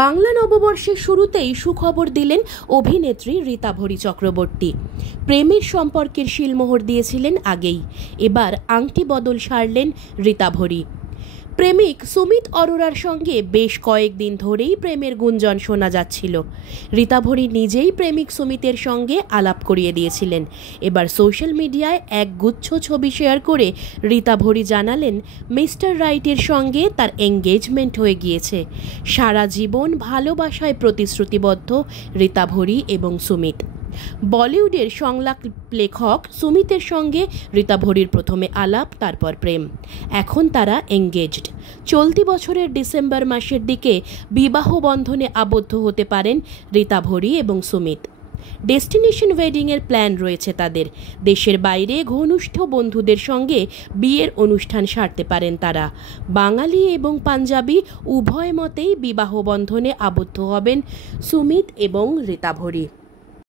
বাংলা নববর্ষের শুরুতেই সুখবর দিলেন অভিনেত্রী রীতাভরী চক্রবর্তী। প্রেমের সম্পর্কের শিলমোহর দিয়েছিলেন আগেই, এবার আংটি বদল সারলেন রীতাভরী। প্রেমিক সুমিত অরোরার সঙ্গে বেশ কয়েকদিন ধরেই প্রেমের গুঞ্জন শোনা যাচ্ছিল। রীতাভরী নিজেই প্রেমিক সুমিতের সঙ্গে আলাপ করিয়ে দিয়েছিলেন। এবার সোশ্যাল মিডিয়ায় এক গুচ্ছ ছবি শেয়ার করে রীতাভরী জানালেন মিস্টার রাইটের সঙ্গে তার এঙ্গেজমেন্ট হয়ে গিয়েছে। সারা জীবন ভালোবাসায় প্রতিশ্রুতিবদ্ধ রীতাভরী এবং সুমিত। বলিউডের সংলাপ লেখক সুমিতের সঙ্গে রীতাভরীর প্রথমে আলাপ, তারপর প্রেম। এখন তারা এঙ্গেজড। চলতি বছরের ডিসেম্বর মাসের দিকে বিবাহ বন্ধনে আবদ্ধ হতে পারেন রীতাভরী এবং সুমিত। ডেস্টিনেশন ওয়েডিংয়ের প্ল্যান রয়েছে তাদের। দেশের বাইরে ঘনিষ্ঠ বন্ধুদের সঙ্গে বিয়ের অনুষ্ঠান সারতে পারেন তারা। বাঙালি এবং পাঞ্জাবি উভয় মতেই বিবাহ বন্ধনে আবদ্ধ হবেন সুমিত এবং রীতাভরী।